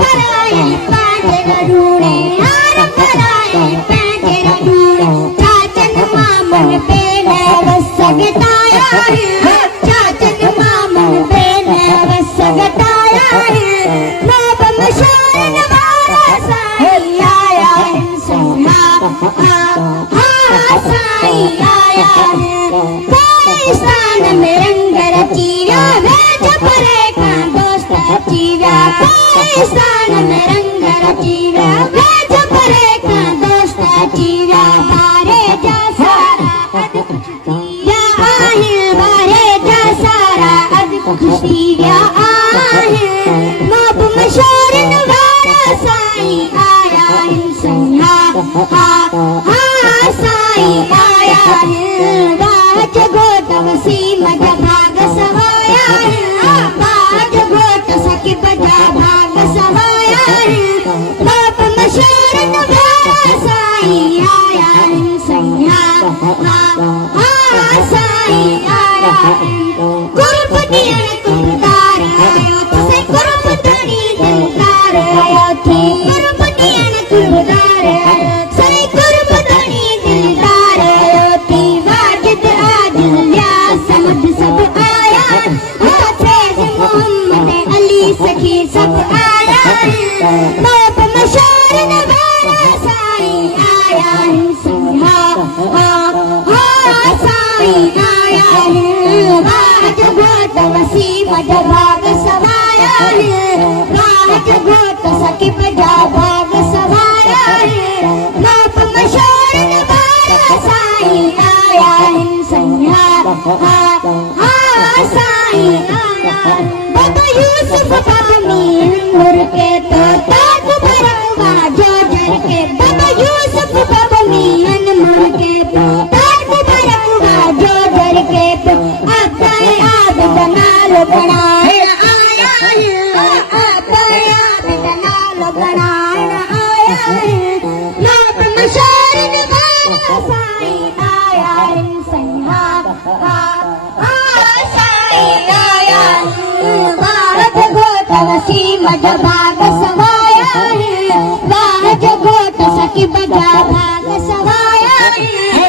कराए पांचर ढूंढे हार कराए पांचर ढूंढे चाचन मामन पे नवस गटाया है चाचन मामन पे नवस गटाया है बाप मशान वाला साई आया है साई आया है पाकिस्तान में रंग रचिया भेज परे का दोस्त चीरा पाकिस्तान में रंग रचिया भेज परे का दोस्त चीरा बारे जा सारा या आहे बारे जा सारा अद खुशिया आहे माप मशोरन वाला साई आया है साई आया है बाज गोट वसीम का भाग सवाया है बाज गोट सखी बजा भाग सवाया है बाप मशोरन वाला साई आया है साई आया है कुर्बनियन कुर्बार आयो तुसे कुर्बानी दिलदार आयो थी कुर्बनियन कुर्बार आयो सही कुर्बानी दिलदार आयो थी वाजिद आदिल या समद सब आया हाफिज मोहम्मद अली सखी सब आया बाप मशोरन वाला साई आया है साई आया है बाज गोट वसीम का भाग सवाया है बाज गोट सखी बजा भाग सवाया है बाप मशोरन वाला साई आया है साई आया है बाबा यूसुफ पामीन मुर के तो ताज भरवा जो जर के बाबा यूसुफ पामीन मुर के तो ताज भरवा जो जर के तो अपने आप बनाल बनाए आया है अपने आप बनाल बनाए आया है बाप मशोरन वाला साई आया है साई आया है बाज गोट वसीम का भाग सवाया है बाज गोट सखी बजा भाग सवाया है